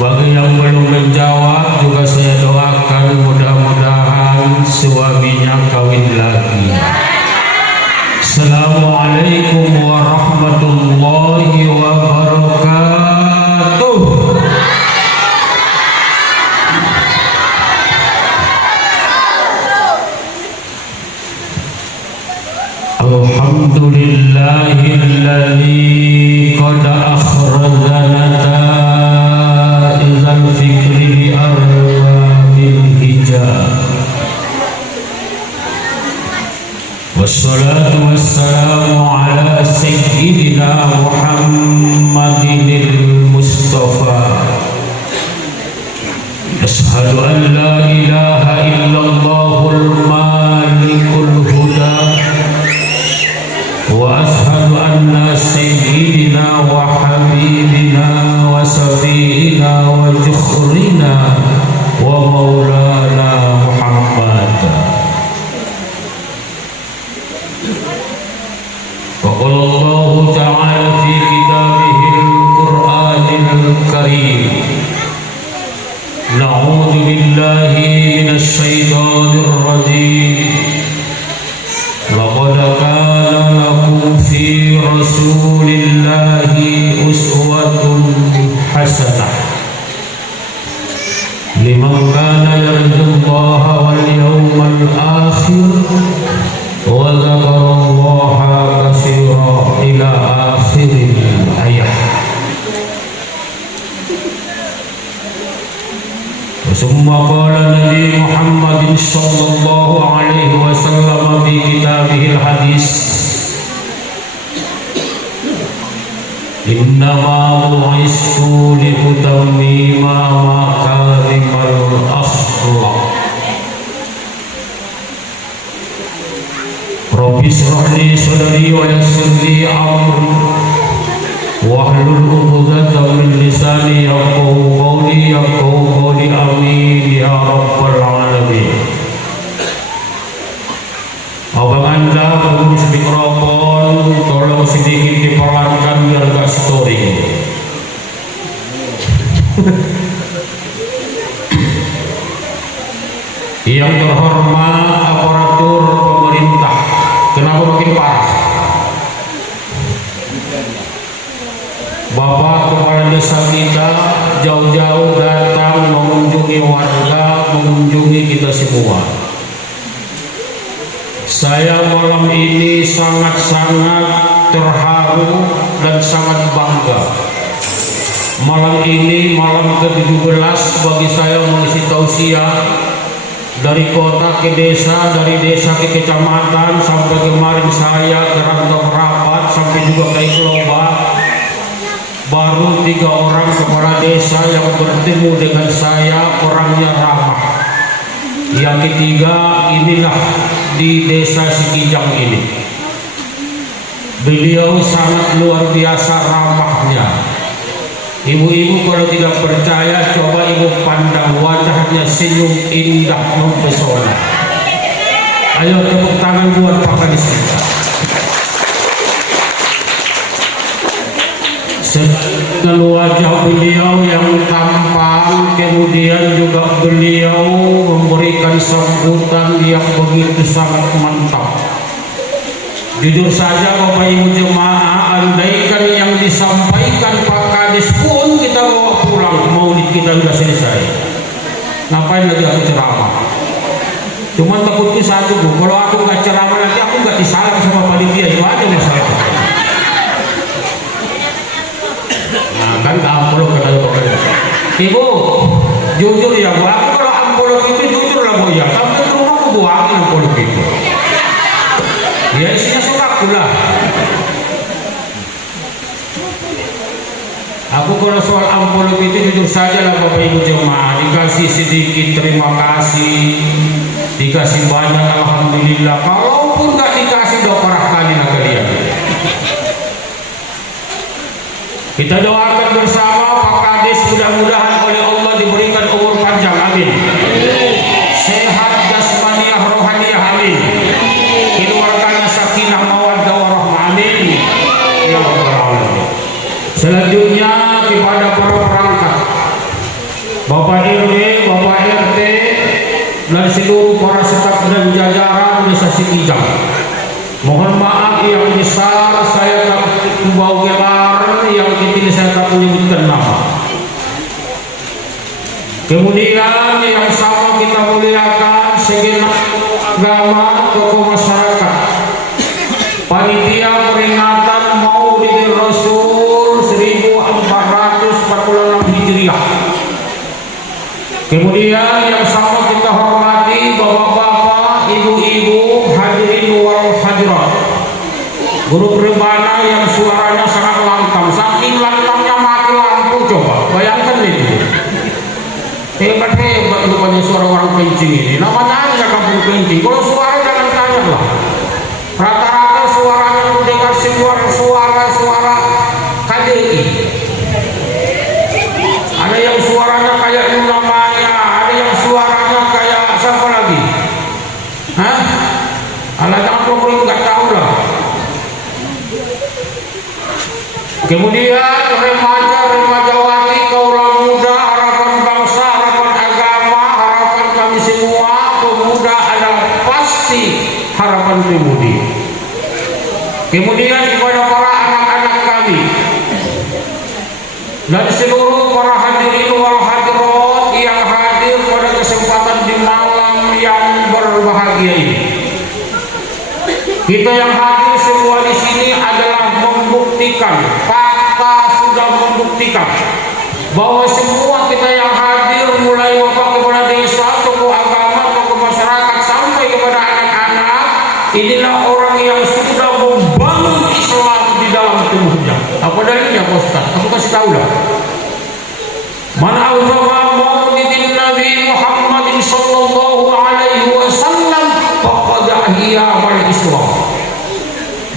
Bagi yang belum menjawab juga saya doakan mudah-mudahan suaminya kawin lagi. Assalamualaikum warahmatullahi wabarakatuh. Alhamdulillahilladzi qad akhrajana taizal fikri bi arbabil hijab. Wassalatu wassalamu ala sayyidina Muhammadinil Mustafa. Ashhadu an la ilaha illallahul malikul huda wa ashhadu anna sayyidina wa habibina wa safiina wa jukhrina wa maulana Muhammad. وقال الله تعالى في كتابه القرآن الكريم نعوذ بالله من الشيطان الرجيم لقد كان لكم في رسول الله أسوة حسنة لمن كان يرجو الله واليوم الآخر وذكر الله كثيرا إلى آخر الآية. ثم قال النبي محمد صلى الله عليه وسلم في كتابه الحديث إنما بعثت لأتمم مكارم الأخلاق. Rabbi shrah li sadri wa yassir li amri wahlul 'uqdatam min lisani yafqahu qawli amin ya rabbal alamin. Abang Anda pengurus mikrofon tolong sedikit dipelankan biar gak story. Yang terhormat aparatur pemerintah, kenapa makin parah? Bapak Kepala Desa kita jauh-jauh datang mengunjungi warga, mengunjungi kita semua. Saya malam ini sangat-sangat terharu dan sangat bangga. Malam ini malam ke-17 bagi saya mengisi tausiah dari kota ke desa, dari desa ke kecamatan, sampai kemarin saya ke Rantau Rapat, sampai juga ke Iqloba. Baru 3 orang kepala desa yang bertemu dengan saya, orangnya ramah. Yang ketiga inilah di desa Sikijang ini. Beliau sangat luar biasa ramahnya. Ibu-ibu kalau tidak percaya, coba ibu pandang wajahnya, senyum indah mempesona. Ayo tepuk tangan buat Pak Kadis. Dengan wajah beliau yang tampan, kemudian juga beliau memberikan sambutan yang begitu sangat mantap. Jujur saja Bapak Ibu jemaah, andaikan yang disampaikan Pak Kadis pun kita bawa pulang, maulid kita sudah selesai. Ngapain lagi aku ceramah? Cuma takutnya satu Bu, kalau aku nggak ceramah nanti aku nggak disalam sama panitia, itu aja masalah. Nah kan amplop kata Pak Kadis. Ibu, jujur ya Bu, aku kalau amplop itu jujur lah Bu ya, sampai ke rumah aku buangin amplop itu. Ya isinya suka pula. Aku kalau soal amplop itu jujur saja lah Bapak Ibu jemaah, dikasih sedikit terima kasih, dikasih banyak alhamdulillah. Kalaupun nggak dikasih doa kali lah kalian. Kita doakan bersama Pak Kadis, mudah-mudahan oleh Allah diberikan umur panjang, amin. Sehat jasmaniah rohaniah, amin. Keluarganya sakinah mawaddah warahmah, amin. Ya Rabbal alamin. Selanjutnya kepada para perangkat, besar saya tak membawa gelar, yang kecil saya tak menyebutkan nama. Kemudian yang sama kita muliakan segenap agama, tokoh masyarakat, panitia peringatan Maulid Rasul 1446 Hijriah. Kemudian yang sama kita hormati bapak-bapak, ibu-ibu, hadirin wal hadirat, guru berbana yang suaranya sangat lantang, saking lantangnya mati lampu. Coba bayangkan itu, hebat-hebat rupanya suara orang kencing ini. Namanya aja kampung kencing. Kalau suara jangan tanya lah, rata-rata suaranya itu dikasih suara KDI. Ada yang suaranya kayak Luna Maya, ada yang suaranya kayak siapa lagi? Hah? Alah jangan problem, nggak tahu lah. Kemudian remaja-remajawati, kaula muda, harapan bangsa, harapan agama, harapan kami semua. Pemuda adalah pasti harapan pemudi. Kemudian kepada para anak-anak kami dan seluruh para hadirin wal hadirat yang hadir pada kesempatan di malam yang berbahagia ini. Kita yang hadir semua di sini adalah membuktikan, fakta sudah membuktikan bahwa semua kita yang hadir, mulai bapak kepada desa, tokoh agama, tokoh masyarakat, sampai kepada anak-anak, inilah orang yang sudah membangun Islam di dalam tubuhnya. Apa dalilnya Pak Ustaz? Aku kasih tahu lah. Man awzama maulidin Nabi Muhammadin sallallahu alaihi wasallam faqad ahya wal Islam.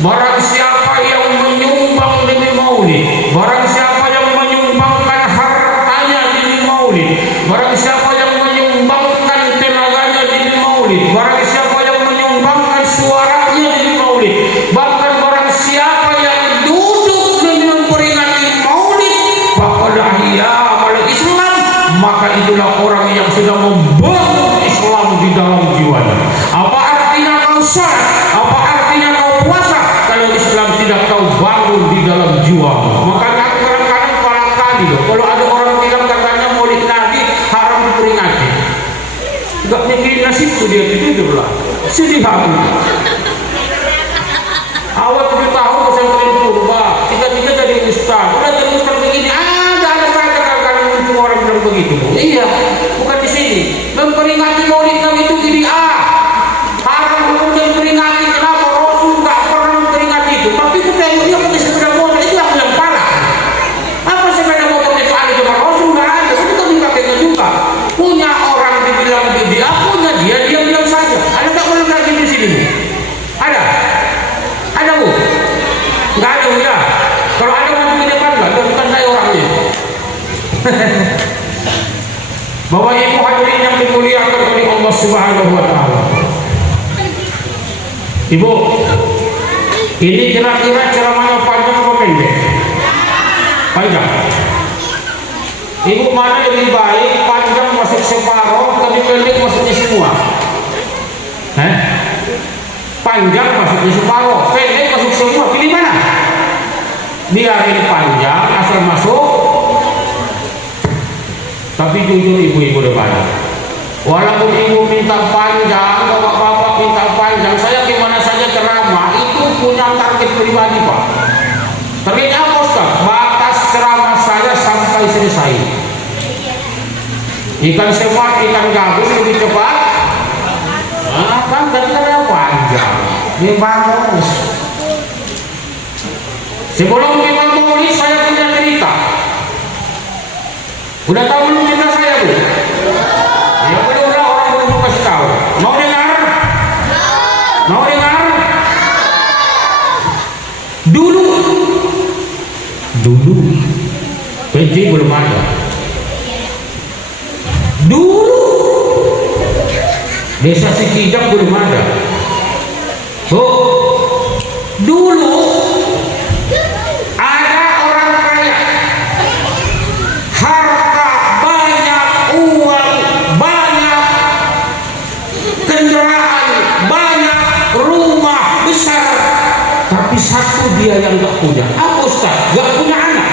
Barang siapa yang menyumbang demi maulid, barang siapa yang menyumbangkan hartanya demi maulid, barang siapa yang menyumbangkan tenaganya demi maulid, barang siapa yang menyumbangkan suaranya demi maulid, bahkan barang siapa yang duduk demi memperingati maulid, faqad ahya wal Islam, maka itulah orang yang sudah membangun Islam di dalam jiwanya. Apa artinya kau sholat? Apa artinya kau puasa kalau Islam tidak kau bangun di dalam jiwamu? Makanya aku kadang-kadang pala kali loh, kalau ada orang bilang katanya maulid Nabi haram diperingati, gak mikirin nasibku dia tidur lah, sedih aku. Awal 7 tahun pesantren purba, tiga-tiga jadi ustaz, udah jadi ustaz begini, ada saja kadang-kadang muncul orang bilang begitu. Iya, bukan di sini. Memperingati maulid Nabi itu bid'ah, haram hukumnya diperingati. Kenapa? Rasul nggak pernah memperingati itu. Tapi kita dia pakai sepeda motor, itu yang parah. Apa sepeda motor itu ada cuma Rasul nggak ada, itu kan dipakainya juga. Punya orang dibilang bid'ah, punya dia bilang saja. Ada tak boleh lagi di sini? Ada? Ada bu? Nggak ada bu ya? Kalau ada mau di depan nggak? Bukan saya orangnya. Bapak Ibu hadirin yang dimuliakan oleh Allah Subhanahu wa taala. Ibu, ini kira-kira ceramahnya panjang atau pendek? Panjang. Ibu mana lebih baik, panjang masuk separuh, tapi pendek masuknya semua? Panjang masuknya separuh, pendek masuk semua, pilih mana? Biarin panjang asal masuk. Tapi jujur ibu-ibu depan, walaupun ibu minta panjang, bapak-bapak minta panjang, saya gimana saja ceramah itu punya target pribadi Pak. Targetnya apa Ustaz? Batas ceramah saya sampai selesai. Ikan sepat, ikan gabus lebih cepat. Kan katanya panjang, ini bagus. Sebelum kita mulai saya punya cerita. Udah tahu belum cerita saya bu? Ya belum lah, orang belum kasih tahu. Mau dengar? Mau dengar? Dulu kencing belum ada. Dulu desa Sikijang belum ada. Dulu ada orang kaya, harta banyak, uang banyak, kendaraan banyak, rumah besar, tapi satu dia yang gak punya. Apa Ustaz? Gak punya anak.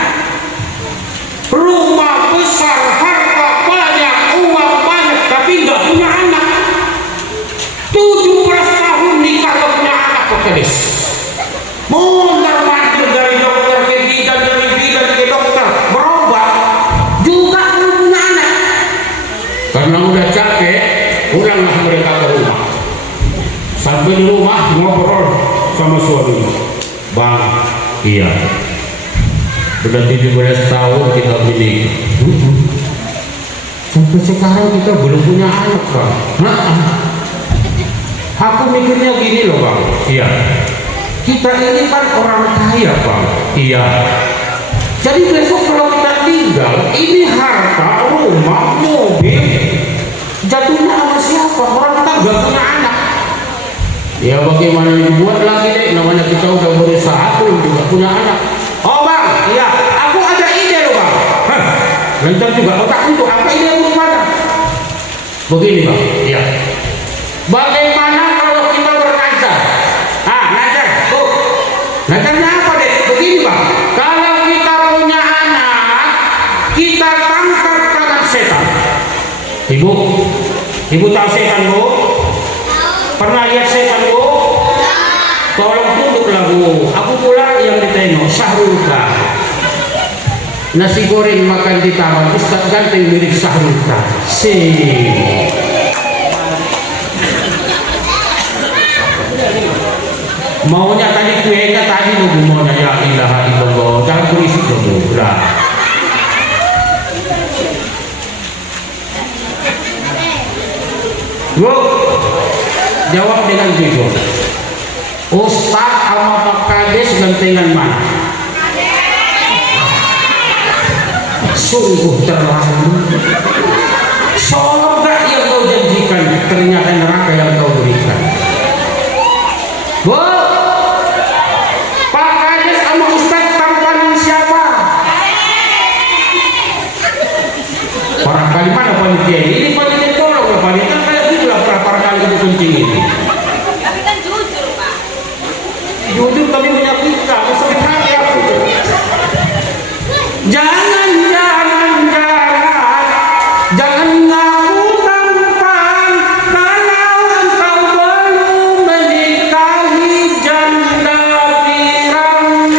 Rumah besar, harta banyak, uang banyak, tapi gak punya anak. 17 tahun nikah gak punya anak, Pak Kades. Mondar-mandir dari dokter ke bidan, dari bidan ke dokter, berobat juga belum punya anak. Karena udah capek, pulanglah mereka ke rumah. Sampai di rumah ngobrol sama suaminya. Bang, iya, sudah 17 tahun kita menikah. Sampai sekarang kita belum punya anak, Bang. Aku mikirnya gini loh, Bang. Iya, kita ini kan orang kaya, Bang. Iya. Jadi besok kalau kita tinggal, ini harta, rumah, mobil, jatuhnya sama siapa? Orang kita gak punya anak. Ya bagaimana dibuat lagi deh, namanya kita udah berusaha, belum juga punya anak. Oh Bang, iya, aku ada ide loh Bang. Lancar juga otak itu, apa ide lu mana? Begini Bang, iya. Bagaimana kalau kita bernazar? Nazar, tuh. Nazarnya apa deh? Begini Bang, kalau kita punya anak, kita tangkap tangan setan. Ibu tahu setan Bu? Pernah lihat setan Bu? Tolong duduklah Bu. Aku pula yang ditengok Syahrulka. Nasi goreng makan di taman, Ustaz ganteng mirip Syahrulka. Maunya tadi kuenya tadi nunggu maunya ya ilaha illallah. Jangan berisik dulu lah. Bu, jawab dengan jujur. Ustaz sama Pak Kades gantengan mana? Sungguh terlalu. Surga yang kau janjikan, ternyata neraka yang kau berikan. Bu, Pak Kades sama Ustaz tampanin siapa? Para kali mana panitia ini? Ini panitia tolong ya panitia. Para kali itu kencing ini. Tapi kan jujur Pak. Jujur tapi menyakitkan. Sebenarnya aku. Jangan ngaku tampan kalau engkau belum menikahi janda pirang.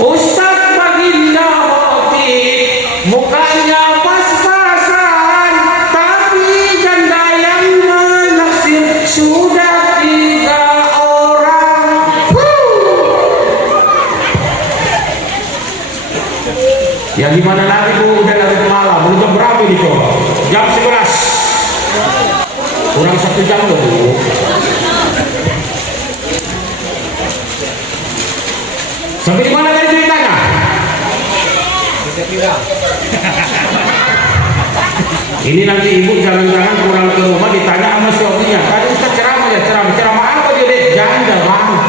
Ustaz Baginda Hoti mukanya pas-pasan, tapi janda yang menaksir sudah 3 orang. Ya gimana lagi Bu, udah larut malam, udah jam berapa ini coba? Jam 11. Kurang 1 jam loh Bu. Sampai di mana tadi ceritanya? Ini nanti ibu jangan-jangan pulang ke rumah ditanya sama suaminya. Tadi Ustaz ceramah ya, ceramah apa dia deh? Janda Bang.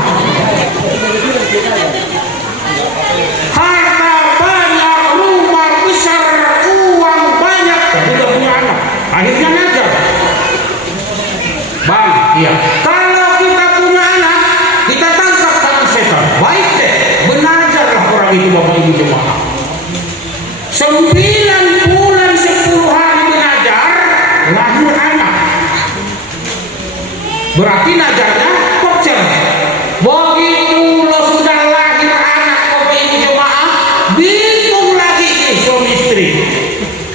Harta banyak, rumah besar, uang banyak, tapi tidak punya anak. Akhirnya ngajar. Bang, iya. Kalau kita punya anak, kita tangkap tangan setan. Baik deh, benajarlah orang itu Bapak Ibu jemaah. 9 bulan 10 hari menajar, lahir anak. Berarti najarnya pocel. Begitu lo sudah lahir anak Bapak Ibu jemaah, bingung lagi nih suami istri.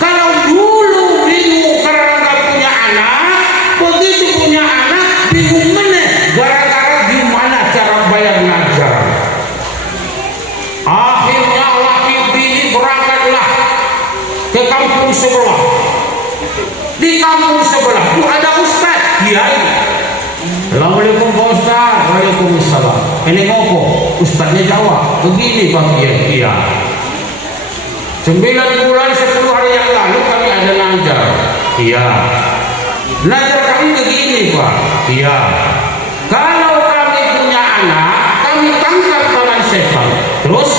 Kalau dulu bingung karena nggak punya anak, begitu punya anak bingung meneh gara-gara gimana cara bayar najar. Akhirnya laki bini berangkatlah ke kampung sebelah. Di kampung sebelah itu ada Ustaz Kiai. Assalamualaikum Pak Ustaz. Waalaikumsalam. Ini ngopo? Ustaznya jawab, begini Pak Kiai. 9 bulan 10 hari yang lalu kami ada najar. Iya. Najar kami begini Pak. Iya. Kalau kami punya anak, kami tangkap tangan setan. Terus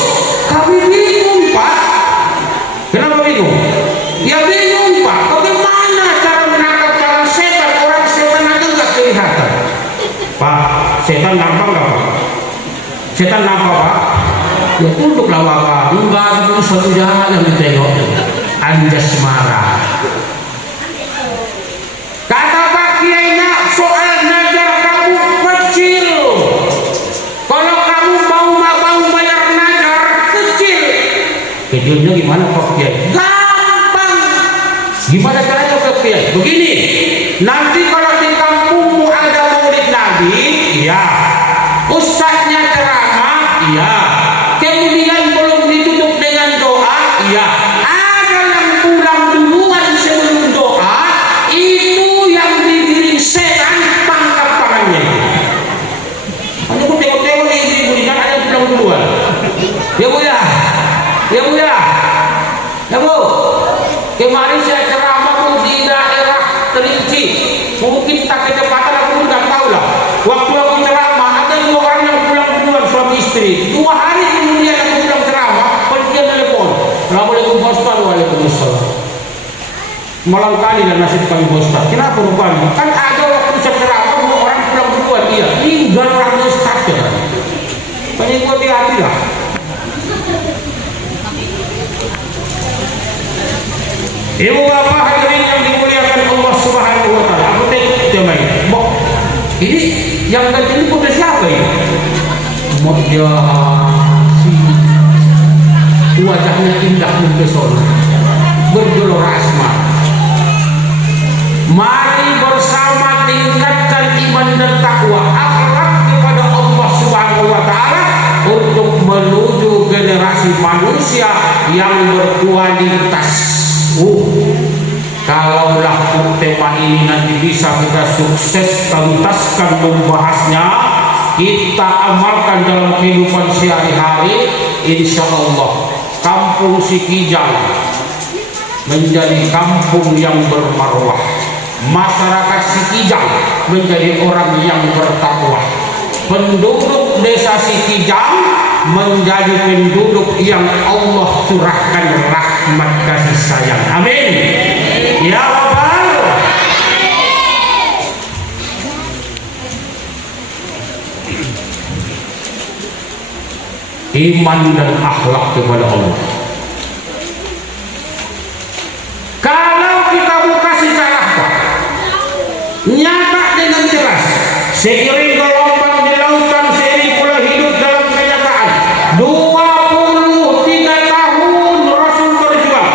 kami bingung Pak. Kenapa bingung? Ya bingung Pak. Bagaimana cara menangkap tangan setan? Orang setan aja nggak kelihatan. Pak, setan nampak nggak Pak? Setan nampak Pak? Ya tunduklah Bapak. Enggak, itu suatu jahat yang ditengok. Anjas marah. Kata Pak Kiainya, soal najar kamu kecil. Kalau kamu mau bayar najar kecil. Kecilnya gimana Pak Kiai? Gampang. Gimana caranya Pak Kiai? Begini, nanti kalau di kampungmu ada maulid Nabi, iya. Ustadznya ceramah, iya. Kemudian belum ditutup dengan doa, iya. Ada yang pulang duluan sebelum doa, itu yang digiring setan, tangkap tangannya. Hanya aku tengok-tengok nih ibu kan ada yang pulang duluan. Ya Bu ya, ya Bu ya, ya Bu. Kemarin saya ceramah Bu di daerah Kerinci, mungkin tak kecepatan aku pun nggak tahu lah. Waktu aku ceramah ada 2 orang yang pulang duluan suami istri. 2 hari kemudian aku pulang ceramah, dia telepon. Assalamualaikum Pak Ustaz. Waalaikumsalam. Malam kali dan nasib kami Pak Ustaz. Kenapa rupanya? Kan ada waktu saya ceramah 2 orang pulang duluan. Iya, tinggal orang Ustaz ya. Tadi gua hati-hati lah. Ibu bapak hadirin yang dimuliakan Allah Subhanahu wa taala. Aku tengok teman. Ini yang tadi ini foto siapa ini? Ya, wajahnya indah mempesona, bergelora asmara. Mari bersama tingkatkan iman dan takwa, akhlak kepada Allah Subhanahu wa taala untuk menuju generasi manusia yang berkualitas. Kalaulah tema ini nanti bisa kita sukses tuntaskan membahasnya, kita amalkan dalam kehidupan sehari-hari, insya Allah kampung Sikijang menjadi kampung yang bermarwah, masyarakat Sikijang menjadi orang yang bertakwa, penduduk desa Sikijang menjadi penduduk yang Allah curahkan rahmat kasih sayang. Amin ya Rabbal. Iman dan akhlak kepada Allah. Kalau kita buka secara apa? Nyata dengan jelas, seiring gelombang di lautan, seiring pula hidup dalam kenyataan. 23 tahun Rasul berjuang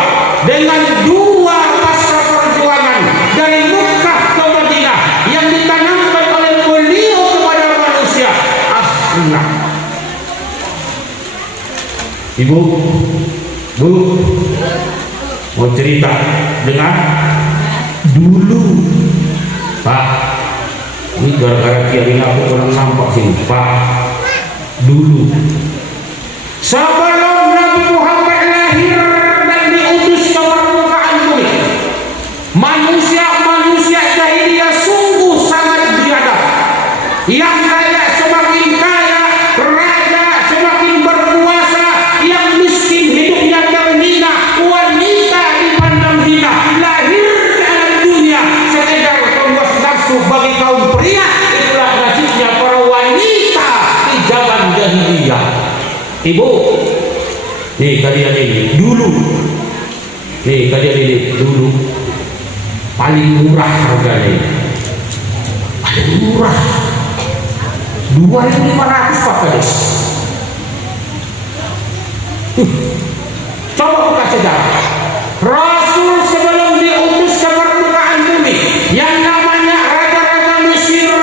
dengan 2 masa perjuangan dari Mekah ke Madinah yang ditanamkan oleh beliau kepada manusia. Asnah. Ibu, Bu, mau cerita dengan dulu, Pak. Ini gara-gara kiai aku kurang nampak sini, Pak. Dulu, sebelum Nabi Muhammad lahir dan diutus ke permukaan bumi, manusia jahiliyah sungguh sangat biadab. Yang kaya semakin kaya, raja semakin berkuasa, yang miskin hidupnya terhina, wanita dipandang hina, lahir ke alam dunia sekedar pemuas nafsu bagi kaum pria. Itulah nasibnya para wanita di zaman jahiliyah. Ibu, nih kalian ini dulu, nih kalian ini dulu paling murah harganya, paling murah 2.500 Pak Kades. Coba buka sejarah. Rasul sebelum diutus ke permukaan bumi, yang namanya raja-raja Mesir,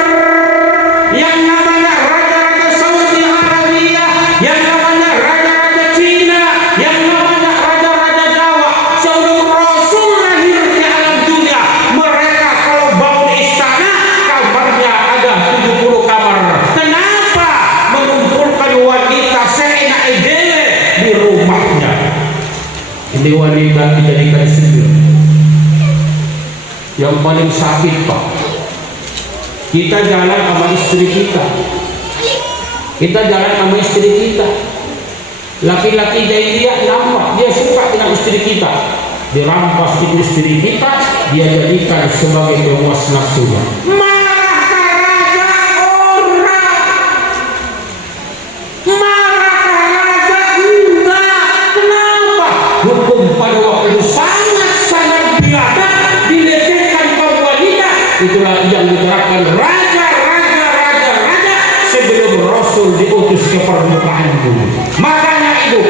yang namanya raja-raja Saudi Arabia, yang namanya raja-raja Cina, yang namanya raja-raja Jawa, sebelum Rasul lahir di alam dunia, mereka kalau bangun istana kamarnya ada 70 kamar. Kenapa? Mengumpulkan wanita seenak-enak di rumahnya. Ini wanita dijadikan sendiri. Yang paling sakit Pak, kita jalan sama istri kita, laki-laki jahiliyah nampak dia suka dengan istri kita, dirampas itu istri kita, dia jadikan sebagai pemuas nafsunya. Malah raja diutus ke permukaan bumi. Makanya itu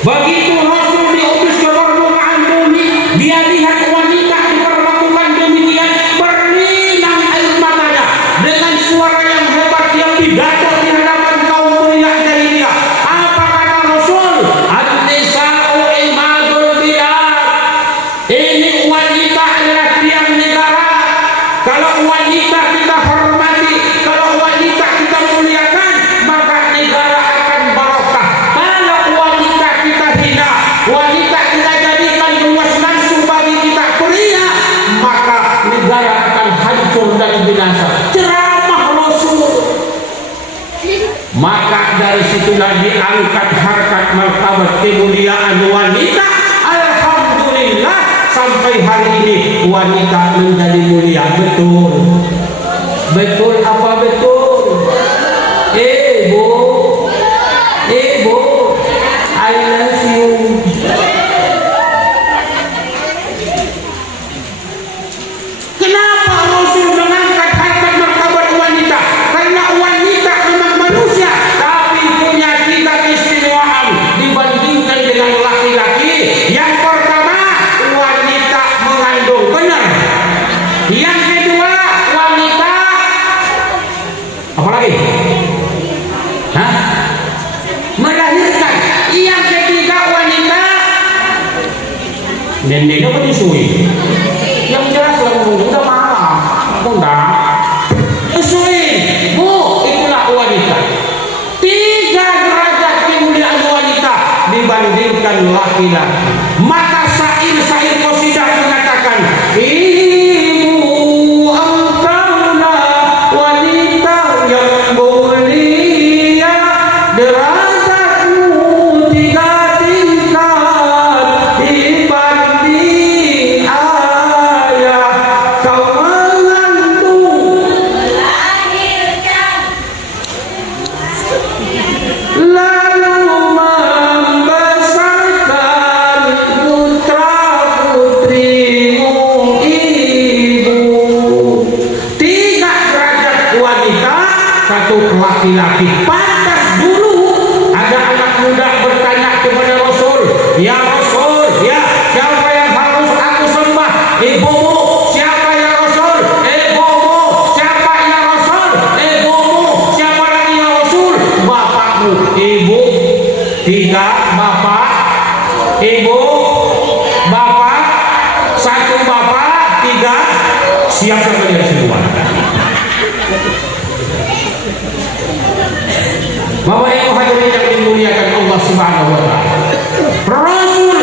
begitu Rasul diutus ke permukaan bumi, dia lihat wanita diperlakukan demikian, berlinang air matanya dengan suara yang hebat, yang pidato di hadapan kaum mulia dari dia. Apa kata Rasul? An-nisa'u imadul bilad. Ini wanita adalah tiang negara. Kalau wanita kita hormati, kalau wanita kita muliakan, maka negara akan barokah. Kalau wanita kita hina, wanita kita jadikan luas nafsu bagi kita pria, maka negara akan hancur dan binasa. Ceramah Rasul. Maka dari situlah diangkat harkat martabat kemuliaan wanita. Alhamdulillah sampai hari ini wanita menjadi mulia. Betul. Betul apa betul? Bu. Bu. I love you. Kenapa Rasul mengangkat harkat martabat wanita? Karena wanita memang manusia, tapi punya tingkat keistimewaan dibandingkan dengan laki-laki. Yang pertama, wanita mengandung, benar. Yang kedua, wanita apa lagi? Hah? Melahirkan. Yang ketiga, wanita neneknya menyusui. Yang jelas udah marah, enggak. Menyusui, Bu, itulah wanita. 3 derajat kemuliaan wanita dibandingkan laki-laki. Maka syair-syair qasidah mengatakan, ibu engkaulah wanita yang mulia, derajatmu 3 tingkat dibanding ayah. Kau mengandung, lalu membesarkan putra putrimu ibu. 3 derajat wanita, 1 laki-laki. Pantas dulu ada anak muda bertanya kepada Rasul, ya Rasul, ya siapa yang harus aku sembah? Ibumu. Siapa ya Rasul? Ibumu. Siapa ya Rasul? Ibumu. Siapa lagi ya Rasul? Bapakmu. Ibu 3, bapak, ibu, bapak, 1 bapak, 3. Siap sampai dia semua. Bapak Ibu hadirin yang dimuliakan Allah Subhanahu wa taala. Rasul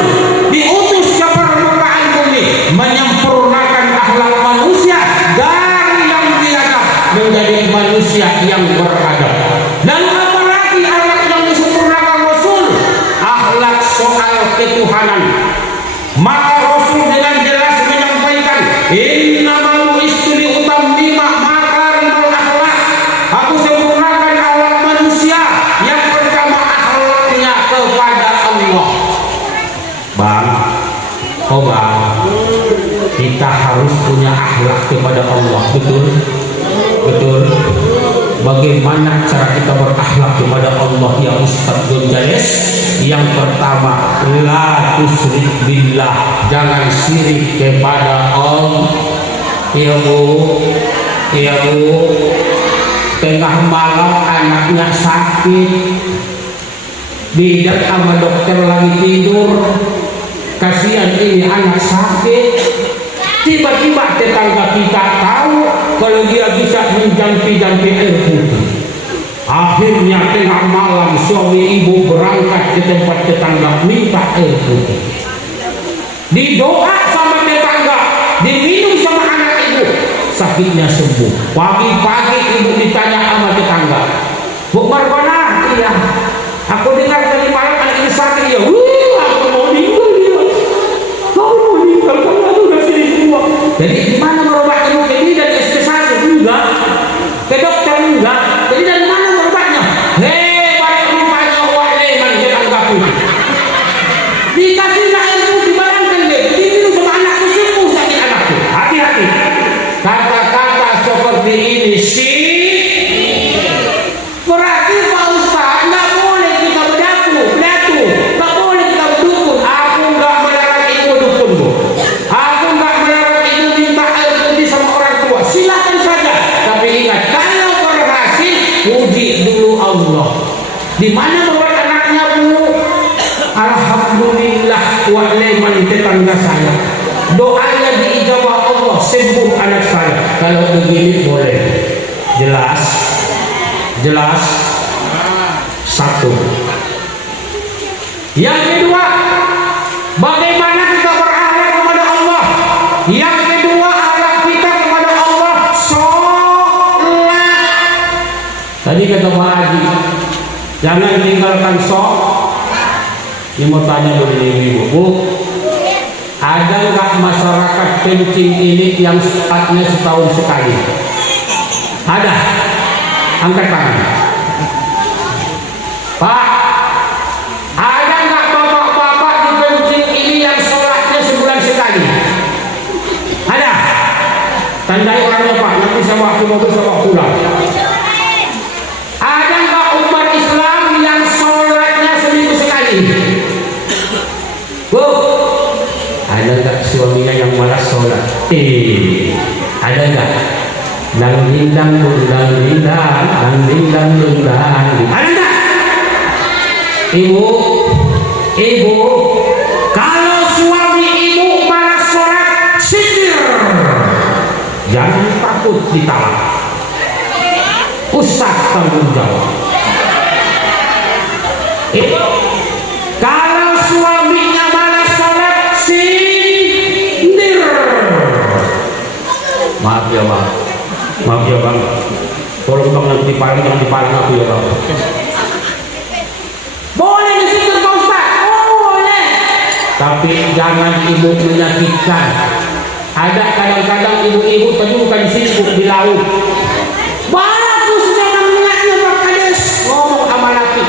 diutus ke permukaan bumi menyempurnakan akhlak manusia dari yang biadab menjadi manusia yang beradab. Lalu apa lagi akhlak yang disempurnakan Rasul? Akhlak soal ketuhanan. Maka Rasul dengan jelas menyampaikan, innamal istri utammima makarimul akhlak. Aku sempurnakan akhlak manusia. Yang pertama akhlaknya kepada Allah. Bang, bang, kita harus punya akhlak kepada Allah. Betul? Betul. Bagaimana cara kita berakhlak kepada Allah ya Ustaz Gonzales? Yang pertama, la tusyrik billah, jangan syirik kepada Allah. Ya Bu, tengah malam anaknya sakit, bidat sama dokter lagi tidur, kasihan ini anak sakit. Tiba-tiba tetangga kita tahu kalau dia bisa menjampi-jampi air putih. Akhirnya tengah malam suami ibu berangkat ke tempat tetangga minta air putih. Didoa sama tetangga, diminum sama anak ibu, sakitnya sembuh. Pagi-pagi ibu ditanya sama tetangga, Bu Marwana, iya, aku dengar tadi malam anak ini sakit. Ya, aku mau meninggal dia. Kau mau meninggal, kamu udah sini semua. Jadi gimana merubah ilmu ini dari SP1? Enggak. Ke dokter enggak. Jadi dari mana merubahnya? Hebat rupanya waleman tetanggaku. Dikasih ilmu dibarangkan deh. Diminum sama anakku sembuh sakit anakku. Hati-hati. Kata-kata seperti ini sih. Berarti Pak Ustaz puji dulu Allah. Di mana membuat anaknya Bu? Alhamdulillah wa liman tetangga saya. Doanya diijabah Allah, sembuh anak saya. Kalau begini boleh. Jelas? Jelas? Satu. Yang kedua, bagaimana kita berakhlak kepada Allah? Yang kedua, akhlak kita kepada Allah sholat. Tadi kata Pak Haji, jangan tinggalkan sholat. Ini mau tanya dulu ibu, Bu, ada nggak masyarakat kencing ini yang sholatnya setahun sekali? Ada? Angkat tangan. Pak, ada nggak bapak-bapak di kencing ini yang sholatnya sebulan sekali? Ada? Tandai orangnya Pak, nanti saya waktu mobil saya bawa pulang. Ada nggak umat Islam yang sholatnya seminggu sekali? Bu, ada nggak suaminya yang malas sholat? Ada nggak? Dang dindang dundang dindang, dang dindang dundang. Ada nggak? Ibu, ibu, kalau suami ibu malas sholat, sindir. Jangan takut ditalak. Ustaz tanggung jawab. Ibu, kalau suaminya malas sholat, sindir. Maaf ya Bang, maaf ya Bang. Tolong Bang nanti dipaling, jangan dipaling aku ya Bang. Boleh disindir Pak Ustaz, boleh. Tapi jangan ibu menyakitkan. Ada kadang-kadang ibu-ibu tadi bukan sibuk di laut. Bagus jangan mengatnya Pak Kades. Ngomong sama laki.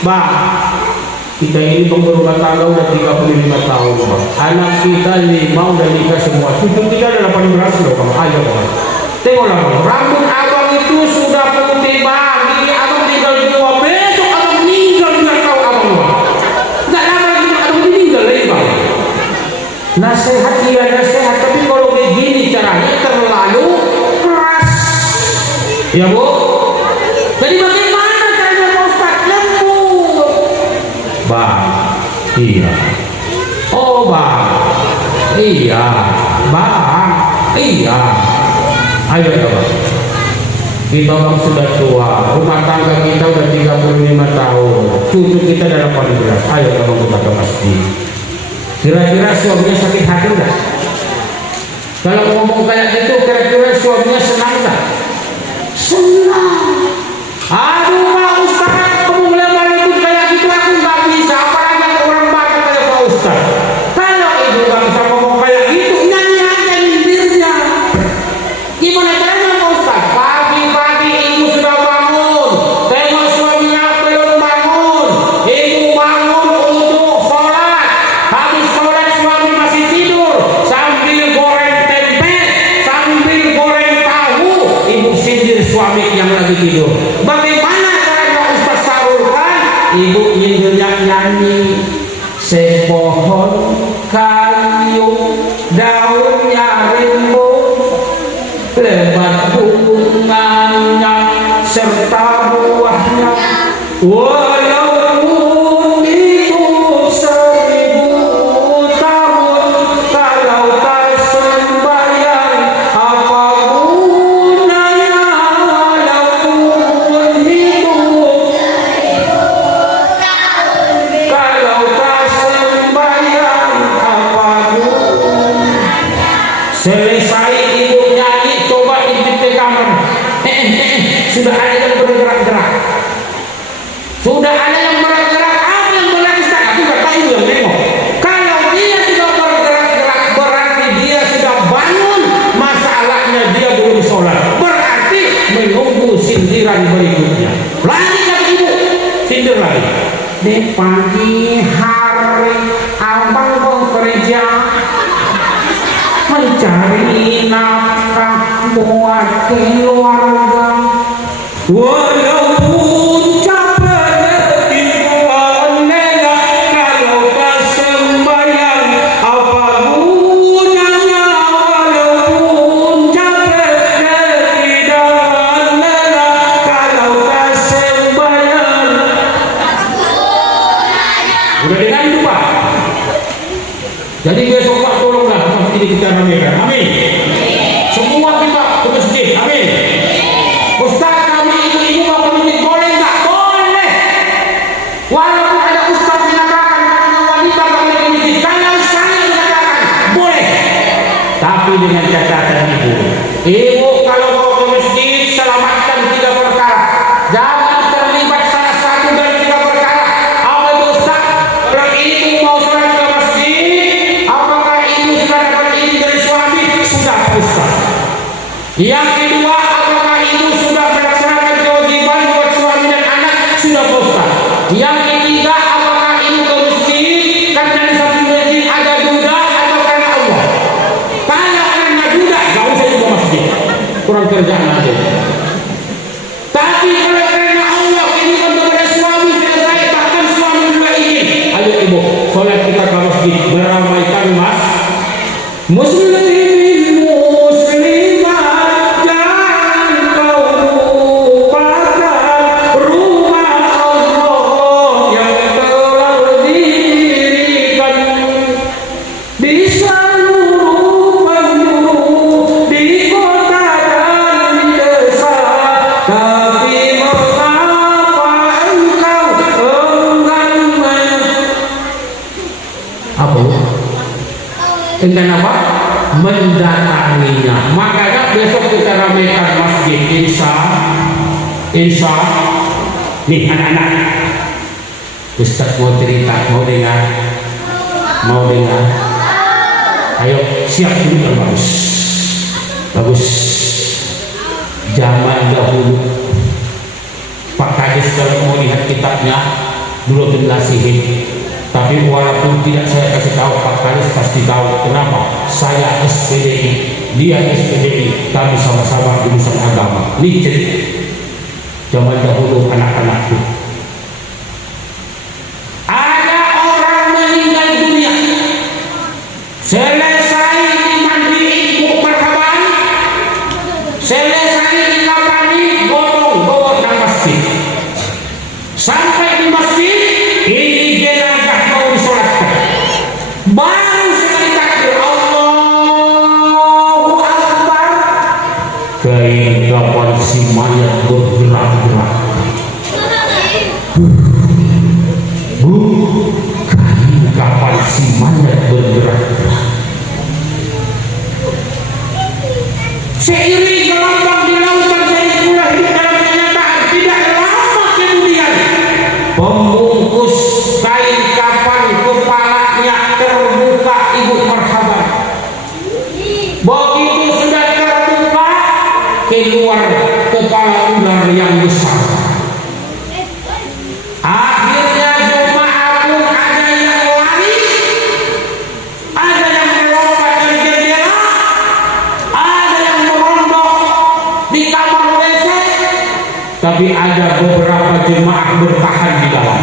Bang, kita ini berumah tangga udah 35 tahun Bang. Anak kita 5 udah nikah semua. Cucu kita ada 18 loh Bang. Ayo Bang. Tengoklah Bang, rambut abang itu sudah putih Bang. Gigi abang tinggal 2. Besok abang meninggal biar tahu abang Bang. Nggak lama lagi abang meninggal lagi Bang. Nasihat iya nasihat, tapi kalau begini caranya terlalu keras. Ya Bu? Jadi bagaimana caranya Pak Ustaz? Lembut. Bang, iya. Oh Bang, iya. Bang, iya. Ayo ya Bang. Kita Bang sudah tua, rumah tangga kita udah 35 tahun, cucu kita udah 18. Ayo Bang kita ke masjid. Kira-kira suaminya sakit hati enggak? Kalau ngomong kayak gitu, kira-kira suaminya senang enggak? Senang. Aduh Pak Ustaz, kamu mulai ikut kayak gitu aku nggak bisa. Apalagi ada orang baca kayak Pak Ustaz. Kalau ibu nggak bisa ngomong kayak gitu, nyanyi aja nyindirnya. Gimana caranya Pak Ustaz? Pagi-pagi ibu sudah bangun, tengok suaminya belum bangun. Ibu bangun untuk sholat. Habis sholat suami masih tidur, sambil goreng tempe, sambil goreng tahu, ibu sindir suami yang lagi tidur. Bagaimana caranya Ustaz salurkan? Ibu nyindirnya nyanyi. Sepohon kayu daunnya rimbun, lebat bunganya serta buahnya, walaupun hidup 1000 tahun, kalau tak sembahyang apa gunanya? Walaupun hidup, kalau tak sembahyang apa gunanya? Selesai ibu nyanyi, coba di kamar. Sudah ada yang bergerak-gerak. Sudah ada yang bergerak. Apa yang bergerak Ustaz? Aku nggak tahu yang nengok. Kalau dia sudah bergerak-gerak, berarti dia sudah bangun. Masalahnya dia belum sholat. Berarti menunggu sindiran berikutnya. Lagi kata ibu, sindir lagi. Di pagi hari abang bekerja mencari nafkah buat keluarga, walaupun capek ibu nela, kalau tak sembahyang apa gunanya? Walaupun capek tidak nela, kalau Jadi besok Pak tolonglah masjid ini kita ramekan. Amin. Semua kita ke masjid. Amin. Ustaz, kami ibu-ibu mau ke masjid boleh nggak? Boleh. Walaupun ada ustaz mengatakan kalau wanita nggak boleh ke masjid, kalau saya mengatakan boleh. Tapi dengan catatan ibu kalau mau ke masjid selamatkan 3 perkara. Jangan terlibat salah satu dari 3 perkara. Apa itu Ustaz? Kalau ibu mau sholat ke masjid, apakah ibu sudah dapat izin dari suami? Sudah Ustaz. Yang kedua, apakah ibu sudah melaksanakan kewajiban buat suami dan anak? Sudah Ustaz. Yang ketiga, apakah ibu ke masjid karena di samping masjid ada duda atau karena Allah? Kalau karena duda, gak usah juga masjid. Kurang kerjaan aja. Tapi kalau karena Allah ini kepada suami selesai, bahkan suami juga ingin. Ayo ibu, sholat kita ke masjid, beramaikan mas. Muslimin muslimat, jangan kau lupakan rumah Allah yang telah didirikan di seluruh penjuru, di kota dan di desa. Tapi mengapa engkau enggan apa? Enggan apa? Mendatanginya. Makanya besok kita ramaikan masjid. Insya nih anak-anak, Ustaz mau cerita, mau dengar? Ayo siap dulu yang bagus. Zaman dahulu Pak Kades kalau mau lihat kitabnya dulu nasihin. Tapi walaupun tidak saya kasih tahu, Pak Kades pasti tahu. Kenapa? Saya SPDI, dia SPDI, kami sama-sama jurusan agama. Ini cerita zaman dahulu anak-anakku. Ada orang meninggal dunia, selesai dimandiin Bu Marhaban, selesai dikafani, gotong ke masjid. Sampai di masjid, ini jenazah mau disolatkan. Baru sekali takbir Allahu Akbar, kehidupan si mayat bergerak-gerak. Kehidupan si mayat bergerak-gerak. Seiring gelombang di lautan Saifullah hidup dalam kenyataan. Tidak lama kemudian pembungkus kain kafan kepalanya terbuka Ibu Marhaban. Begitu sudah terbuka, keluar kepala ular yang besar. Akhirnya jemaah pun ada yang lari, ada yang melompat dari jendela, ada yang merondok di kamar WC, tapi ada beberapa jemaah bertahan di dalam.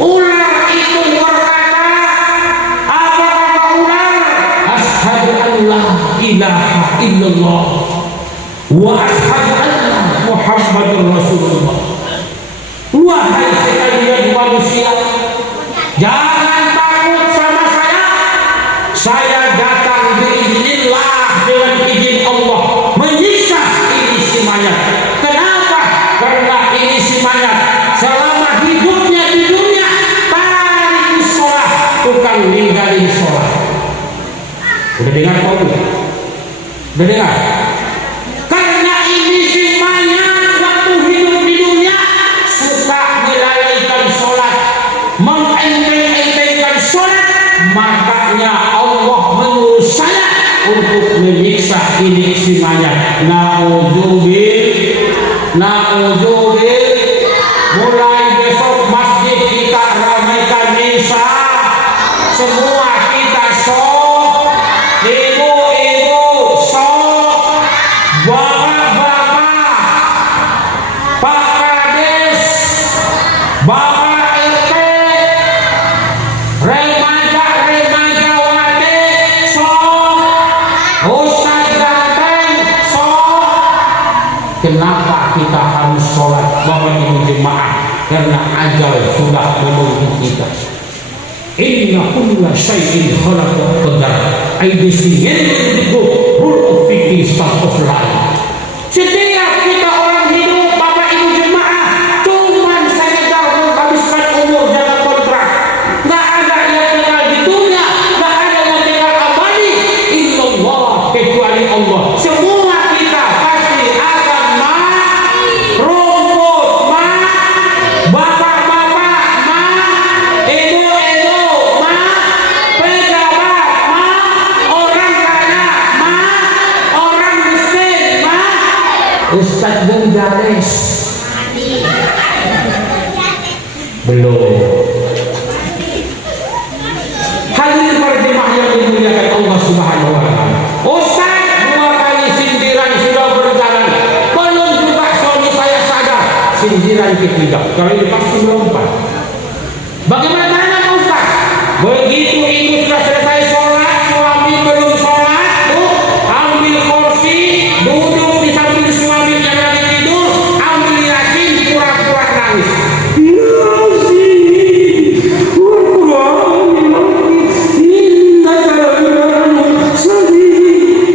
Ular itu berkata, apa kata ular? Asyhadu an la ilaha illallah wa asyhadu anna Muhammadar Rasulullah. Wahai sekalian manusia, jangan takut sama saya datang biiznillah, dengan izin Allah menyiksa ini si mayat. Kenapa? Karena ini si mayat selama hidupnya di dunia tarikus sholat, tukang ninggalin sholat. Udah dengar kau? Udah dengar? Karena ini si mayat waktu hidup di dunia suka melalaikan sholat, mengenteng-entengkan sholat, makanya Allah menyuruh saya untuk menyiksa ini si mayat. Na'udzubil. Mulai besok masjid kita ramaikan Isya, semua kita sok, ibu-ibu sok, bapak-bapak, Pak Kades, Bapak RT, remaja wade sok, Ustaz ganteng sok. Kenapa kita harus sholat Bapak Ibu jemaah? Karena ajal sudah menunggu kita. Inna kulla syai'in khalaqahu qadar. Ay disingin the rule of fiqh start of life. Setiap kita orang hidup, Bapak Ibu jemaah, cuman sekedar menghabiskan umur dalam kontrak. Nggak ada yang tinggal di dunia, nggak ada yang tinggal abadi. Illallah, kecuali Allah. Semua kita pasti akan mati. Rumput mati, bapak-bapak mati, ibu-ibu mati, pejabat mati, orang kaya mati, orang miskin mati. Ustadz Bung Jales belum. Hadirin para jemaah yang dimuliakan Allah Subhanahu wa taala. Ustadz 2 kali sindiran sudah berjalan, belum juga suami saya sadar. Sindiran ketiga, kalau ini pasti melompat. Bagaimana caranya Pak Ustadz? Begitu ibu sudah selesai sholat, suami belum sholat, ambil kursi, duduk di samping suami yang lagi tidur, ambil yasin, pura-pura nangis.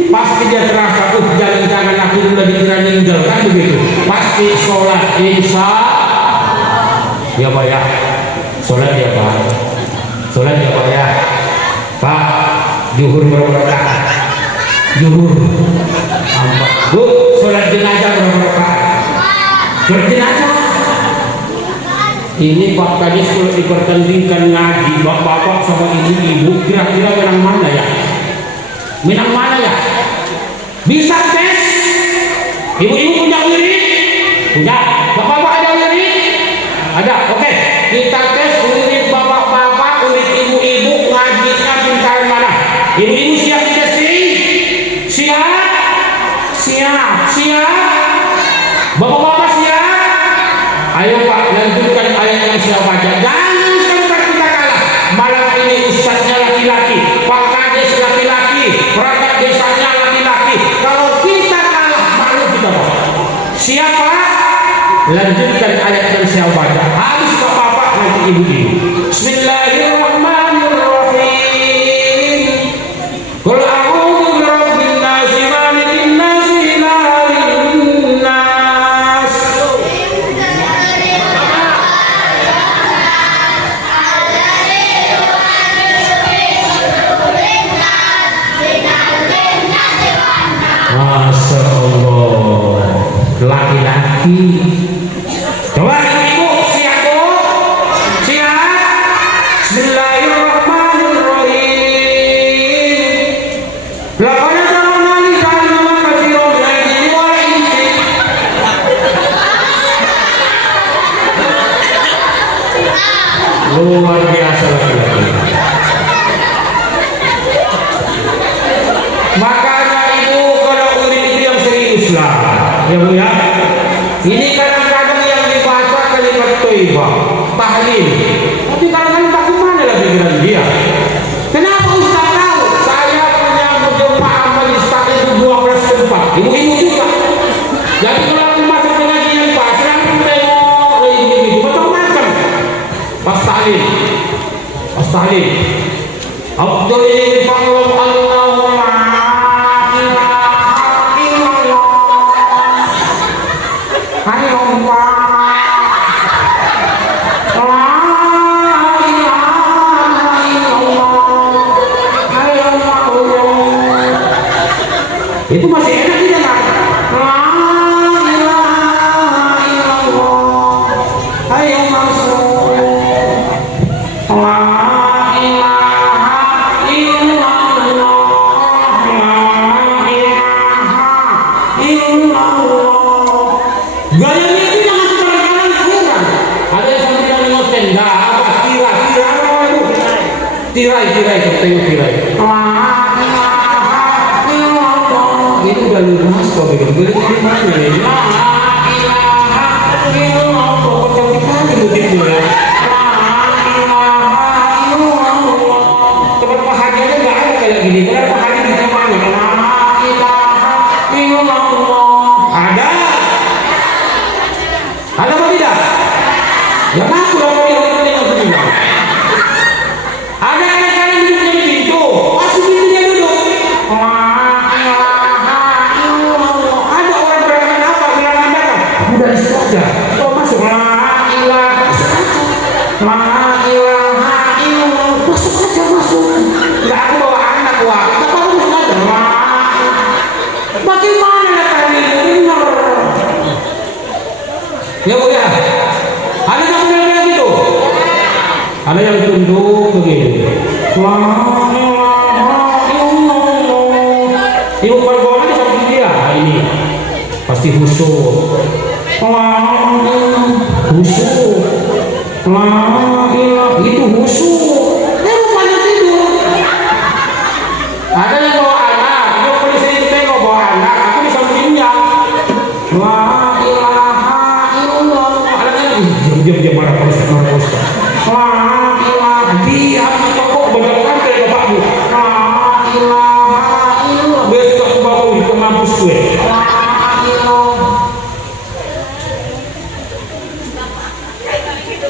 Pasti dia terasa, jangan-jangan aku sudah dikira ninggal, kan begitu. Pasti sholat insya ya Pak ya, sholat ya Pak, sholat ya Pak ya. Pak, zuhur berapa rakaat? Zuhur. Bu, sholat jenazah berapa rakaat? Sholat jenazah. Ini Pak Kadis kalau dipertandingkan ngaji bapak-bapak sama ibu-ibu, kira-kira menang mana ya? Menang mana ya? Bisa tes? Ibu-ibu punya wirid? Punya. Bapak-bapak ada wirid? Ada. Oke. Kita tes wirid bapak-bapak, wirid ibu-ibu, ngajinya pintar mana? Ibu-ibu siap testing? Siap? Siap. Siap? Bapak-bapak siap? Ayo Pak, lanjutkan ayat yang saya baca. Jangan sampai kita kalah. Malam ini ustaznya laki-laki, Pak Kades laki-laki, perangkat desanya laki-laki. Kalau kita kalah, malu kita Pak. Siapa? Lanjutkan ayat yang saya baca. Habis bapak-bapak, nanti ibu-ibu. Bismillahirrahmanirrahim. Qul a'udzu birabbin nas, malikin nas, ilahin nas. Masya Allah, laki-laki. Coba ibu siap bu, siap. Bismillahirrahmanirrahim. Lakana tarana li jahannama katsiran min al-jinni wal insi. Luar biasa laki-laki. Makanya ibu kalau urin itu yang serius lah, ya bu ya. Ini kadang-kadang yang dibaca kalimat thayyibah, tahlil. Tapi kadang-kadang bagaimana lah pikiran dia? Kenapa Ustaz tahu? Saya punya jemaah majelis taklim 12 tempat, ibu-ibu juga. Jadi kalau aku masuk pengajian Pak, saya tengok ibu-ibu macam-macam. Pas tahlil, pas tahlil. Abdul ini fa'lam Allahumma itu masih enak tidak kan? La ilaha illallah, ayo masuk. La ilaha illallah, la ilaha illallah. Gayanya itu jangan sebarang kurang. Ada yang sampai yang nengok tenda, apa tirai itu. Tirai, tengok tirai. Itu udah lunas kok begitu. Gimana ya? La ilaha illallah. Kok cantik begitu ya? La ilaha illallah. Tempat bahagia aja nggak ada kayak gini. Berapa hari di mana? La ilaha illallah. Ada apa tidak? Ya ngaku lah kalau dia tengok begini. masuk la ilaha illallah, masuk aja masuk. Nggak aku bawa anak wah, kenapa aku mesti ada? Bagaimana tadi dengar? Ya Bu ya, ada yang bilang gitu, ada yang tunduk begini. La ilaha illallah. Ibu perempuan di samping dia ini pasti khusyuk. Khusyuk. La ilaha itu khusyuk. Rupanya tidur. Ada yang bawa anak, dia polisi itu tengok bawa anak, aku di sampingnya. La ilaha illallah. Ada yang dia marah polisi. La ilaha diam kok beneran kayak bapakmu. La ilaha illallah. Besok aku bawa itu mampus gue. La ilaha.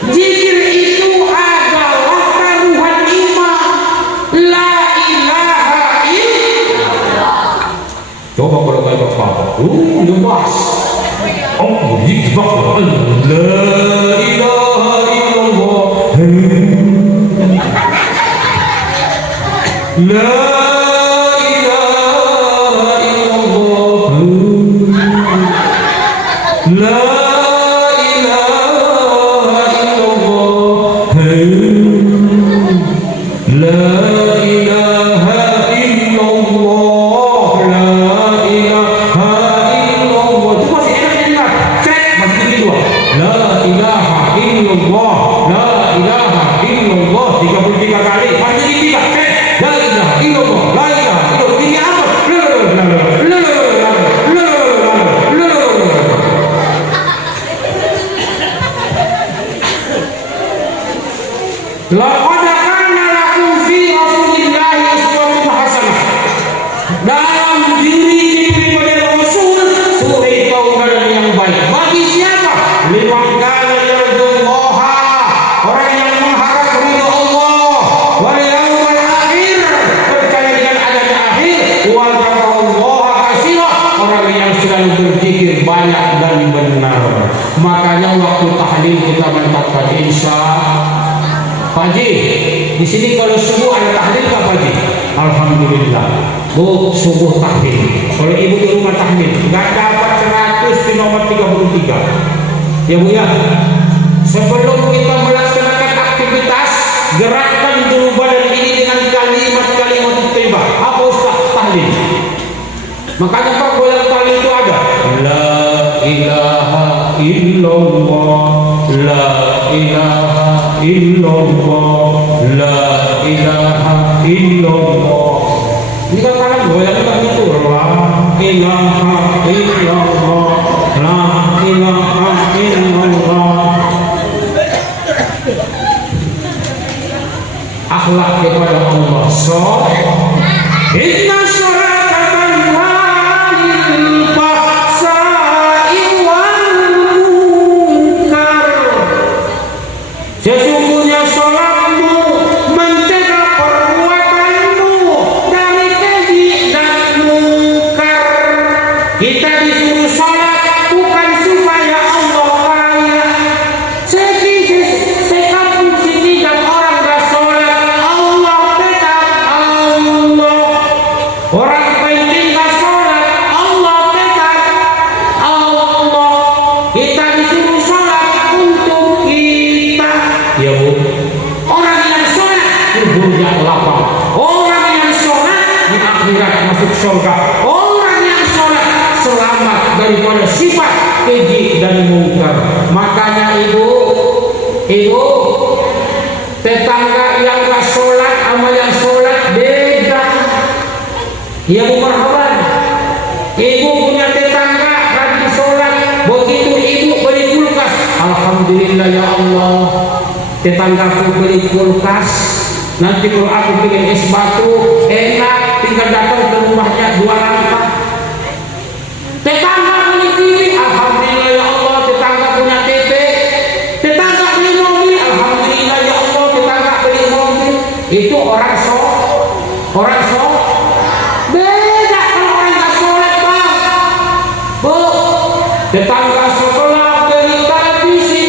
Zikir itu adalah taruhan iman. La ilaha illallah. Coba kalau kayak bapak, lepas. Oh, zikir bapak. La ilaha illallah. La ilaha illallah. La laqad kana lakum fi rasulillahi uswatun hasanah. Dalam diri pribadi Rasul suri tauladan yang baik. Bagi siapa? Liman kana yarjullaha, orang yang mengharap ridho Allah, wal yaumil akhir, percaya dengan adanya akhir, wa dzakarallaha katsira, orang yang selalu berzikir banyak dan benar. Makanya waktu tahlil kita menetapkan Pak Haji, di sini kalau subuh ada tahlil Pak Haji? Alhamdulillah. Bu, subuh tahlil. Kalau ibu di rumah tahlil, nggak dapat 100 di nomor 33. Ya Bu ya. Sebelum kita melaksanakan aktivitas, gerakkan dulu badan ini dengan kalimat-kalimat thayyibah. Apa Ustaz? Tahlil. Makanya Pak goyang tahlil itu ada. La ilaha illallah. La ilaha illallah, la ilaha illallah. Ini kan kalian goyang kan gitu. La ilaha illallah, la ilaha illallah. Akhlak kepada Allah. Inna sholata tanha 'anil fahsya'i wal munkar. Sesungguhnya sholatmu mencegah perbuatanmu dari keji dan mungkar. Kita disuruh sholat bukan supaya Allah kaya. Sekampung sini dan orang gak sholat, Allah tetap Allah. Orang penting gak sholat, Allah tetap Allah. Kita disuruh sholat untuk kita. Ya Bu, orang yang sholat kuburnya lapang. Orang yang sholat di akhirat masuk surga. Orang yang sholat selamat daripada sifat keji dan mungkar. Makanya ibu, tetangga yang gak sholat sama yang sholat beda. Ya Bu, marhaban. Ibu punya tetangga rajin sholat, begitu ibu beli kulkas, alhamdulillah ya Allah. Tetanggaku beli kulkas, nanti kalau aku bikin es batu enak, tinggal datang ke rumahnya 2 langkah. Tetangga beli TV, alhamdulillah ya Allah. Tetangga punya TV. Tetangga beli mobil, alhamdulillah ya Allah. Tetangga beli mobil. Itu orang sholat. Beda kalau orang tak sholat Bang. Bu, tetangga sebelah beli televisi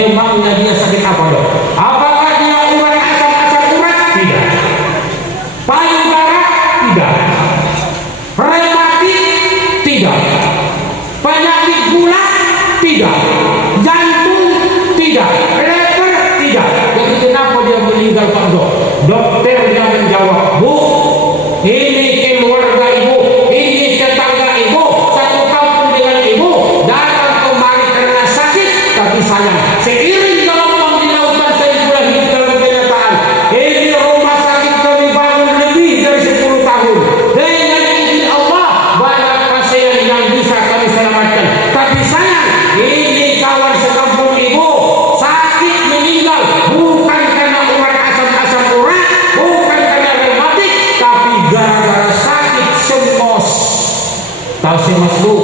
Emangnya dia sakit apa dok? Apakah dia urat asam urat? Tidak. Payudara? Tidak. Rematik? Tidak. Penyakit gula? Tidak. Jantung? Tidak. Lever? Tidak. Jadi kenapa dia meninggal Pak Dok? Dokternya menjawab, Bu, ini keluarga ibu, ini tetangga ibu, satu kampung dengan ibu, datang kemari karena sakit, tapi sayang, seiring gelombang di lautan saya sudah hidup dalam kenyataan. Ini rumah sakit kami bangun lebih dari 10 tahun. Dengan izin Allah, banyak pasien yang bisa kami selamatkan. Tapi sayang, ini kawan sekampung ibu sakit meninggal, bukan karena urat asam urat, bukan karena rematik, tapi gara-gara sakit semos. Tahu semos bu?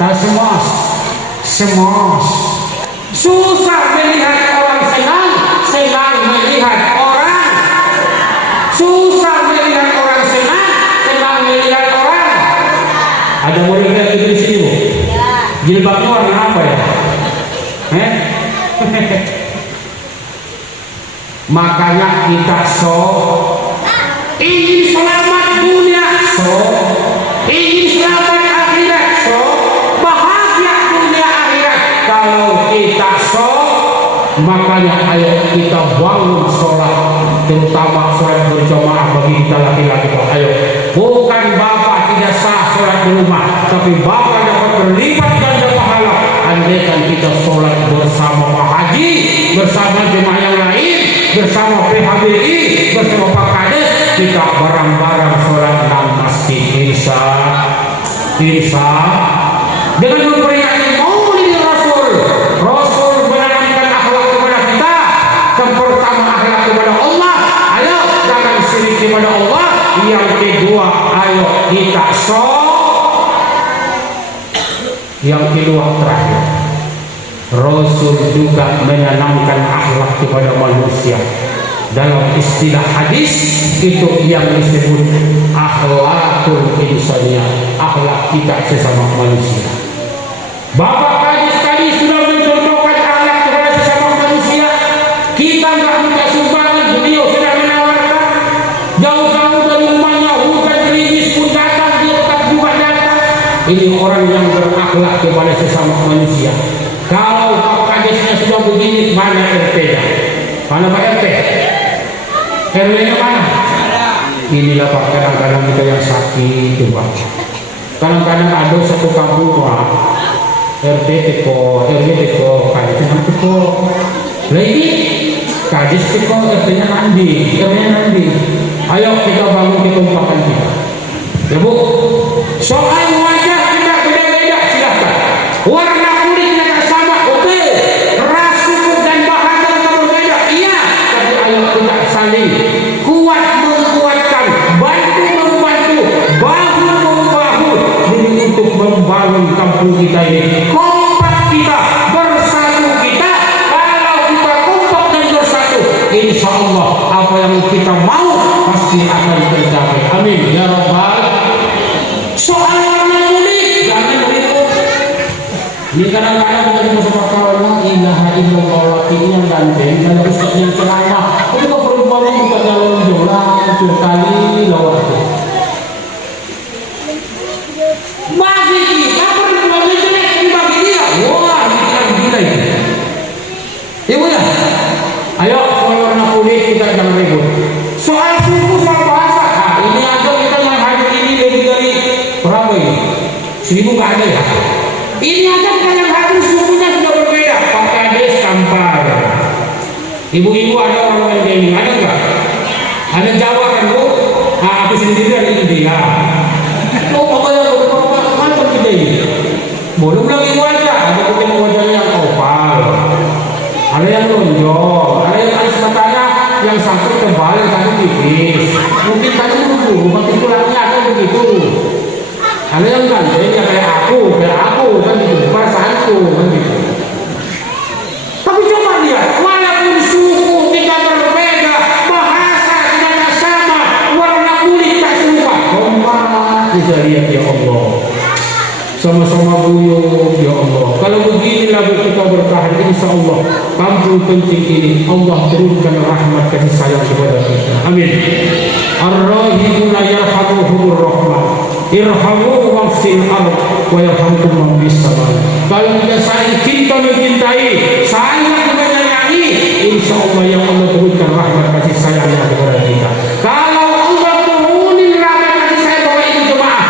Tahu semos? Semos. Susah melihat orang senang, senang melihat orang. Susah melihat orang senang, senang melihat orang. Ada murid kayak gitu di sini bu? Jilbabnya warna apa ya? Makanya kita ingin selamat dunia, ingin selamat akhirat, bahagia dunia akhirat. Kalau kita makanya ayo kita bangun sholat, terutama sholat berjamaah bagi kita laki-laki. Ayo, bukan bapak tidak sah sholat di rumah, tapi bapak dapat berlipat ganda pahala. Andaikan kita sholat bersama Pak Haji, bersama jemaah yang lain, bersama PHBI, bersama Pak Kades, kita bareng-bareng sholat dalam masjid. Insya dengan memperingati Maulid Rasul menanamkan akhlak kepada kita. Yang pertama akhlak kepada Allah, ayo jangan syirik kepada Allah. Yang kedua, ayo kita yang kedua terakhir, Rasul juga menanamkan akhlak kepada manusia. Dalam istilah hadis itu yang disebut akhlakul insaniyah, akhlak kita sesama manusia. Bapak Kadis tadi sudah mencontohkan akhlak kepada sesama manusia. Kita nggak minta sumbangan, beliau sudah menawarkan. Jauh-jauh dari rumahnya, hujan gerimis pun datang, dia tetap juga datang. Ini orang yang berakhlak kepada sesama manusia. Kalau Pak Kadisnya sudah begini, mana RT-nya? Mana Pak RT? RW-nya mana? Inilah Pak, kadang-kadang kita yang sakit Pak. Kadang-kadang ada satu kampung Pak, RT teko, RW teko, kadisnya teko. Lagi kadis teko, RT-nya nandi, RW-nya nandi. Ayo kita bangun ketumpahan kita. Ya Bu, soal wajah kita beda-beda silahkan. Warna kulitnya tak sama, oke. Ras, suku dan bahasa kita berbeda, iya. Tapi ayo kita saling kuat menguatkan, bantu membantu, bahu membahu demi untuk membangun kampung kita ini. Kompak kita, bersatu kita. Kalau kita kompak dan bersatu, insya Allah apa yang kita mau pasti akan tercapai. Amin ya Rabbal. Soal warna kulit jangan ribut. Ini kadang-kadang kita di masa kawan la ilaha illallah, ini yang ganteng, kalau ustaz yang ceramah itu kok perempuan bukan jalan jolah kali lawat. Bagi kita perempuan jelek, tapi bagi dia wah kita gila itu. Ibu ya, ayo soal warna kulit kita jangan ribut. Soal suku, soal bahasa, nah ini aja kita yang hari ini lebih dari berapa ini? 1000 nggak ada ya? Ini aja kita yang hadir sukunya sudah berbeda. Pak Kades Kampar, ibu-ibu ada orang yang ini ada nggak? Ada Jawa kan Bu? Nah aku sendiri dari India. Oh pokoknya macam kita ini. Boleh bilang ibu aja. Ada mungkin wajahnya yang opal, ada yang lonjong, ada yang alis matanya yang satu tebal, yang satu tipis. Mungkin tadi dulu, makin tulangnya ada begitu. Ada yang ganteng ya kayak aku kan gitu, perasaanku kan gitu. Tapi coba lihat, walaupun suku kita berbeda, bahasa kita tak sama, warna kulit tak serupa, kompak bisa lihat ya Allah. sama-sama guyup ya Allah. Kalau begini lagu kita bertahan, insya Allah kampung penting ini Allah turunkan rahmat kasih sayang kepada kita. Amin. Ar-Rahimuna yarhamuhumur rahman, irhamu man fil ard wa yarhamkum man fis sama. Kalau kita saling cinta mencintai, saling menyayangi, insya Allah yang Allah turunkan rahmat kasih sayangnya kepada kita. Kalau Allah turunin rahmat kasih sayang bahwa itu jemaah,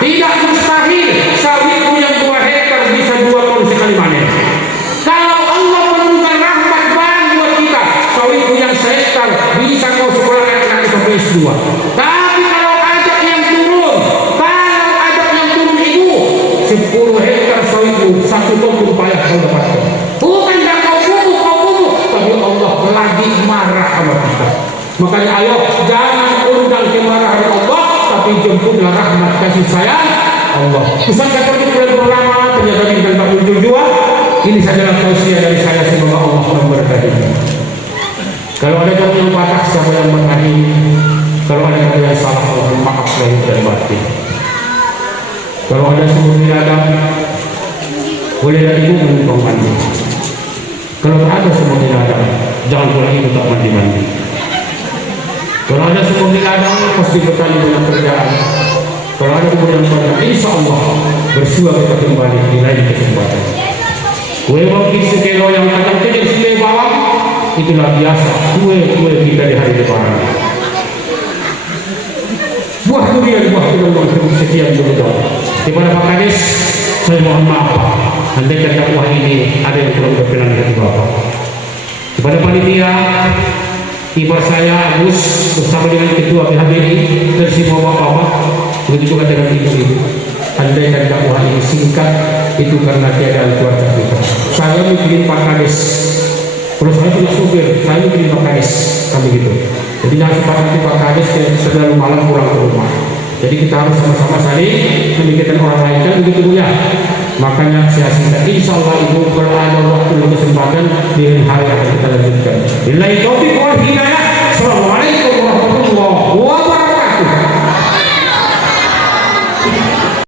tidak mustahil sawitmu yang 2 hektar bisa 2 ton sekali panen. Kalau Allah menurunkan rahmat barang buat kita, sawitmu yang 1 hektar bisa kau sekolah anak sampai S2. Tapi kalau ajak yang turun, ibu 10 hektar sawitmu 1 ton pun payah kau dapatkan. Bukan tak kau pupuk, tapi Allah lagi marah sama kita. Makanya ayo jangan undang kemarahan Allah, tapi jemputlah rahmat kasih sayang Allah. Pesan kata bulan pertama ternyata kita tak muncul jua. Ini sajalah tausiah dari saya, semoga Allah memberkati. Kalau ada yang patah, siapa yang berani? Kalau ada yang salah, Allah maaf lahir dan batin. Kalau ada sumur binatang, bolehlah ibu menumpang mandi. Kalau tak ada sumur binatang, jangan pula ibu tak mandi-mandi. Kalau ada sumur binatang, pasti bertanya dengan kerjaan. Kalau ada kemudian pada, insya Allah bersua kita kembali di lain kesempatan. Kue mungkin sekilo yang kadang kecil sekilo bawang, itulah biasa kue kita di hari lebaran. Buah durian sekian dulu dong. Kepada Pak Kades, saya mohon maaf. Andai kata buah ini ada yang kurang berkenan dari Bapak. Kepada panitia, ibar saya Agus bersama dengan ketua PHBI dan semua bapak-bapak, begitu juga dengan ibu-ibu. Andai kata buah ini singkat, itu karena tiada cuaca kita. Saya mikirin Pak Kades. Kalau saya punya supir, saya mikirin Pak Kades, kan begitu. Jadi jangan sempat nanti Pak Kades selalu malam pulang ke rumah. Jadi kita harus sama-sama saling memikirkan orang lain, kan begitu Bu ya. Makanya saya singkat, insya Allah ibu kalau ada waktu dan kesempatan di hari yang kita lanjutkan. Billahi taufiq wal hidayah. Assalamualaikum.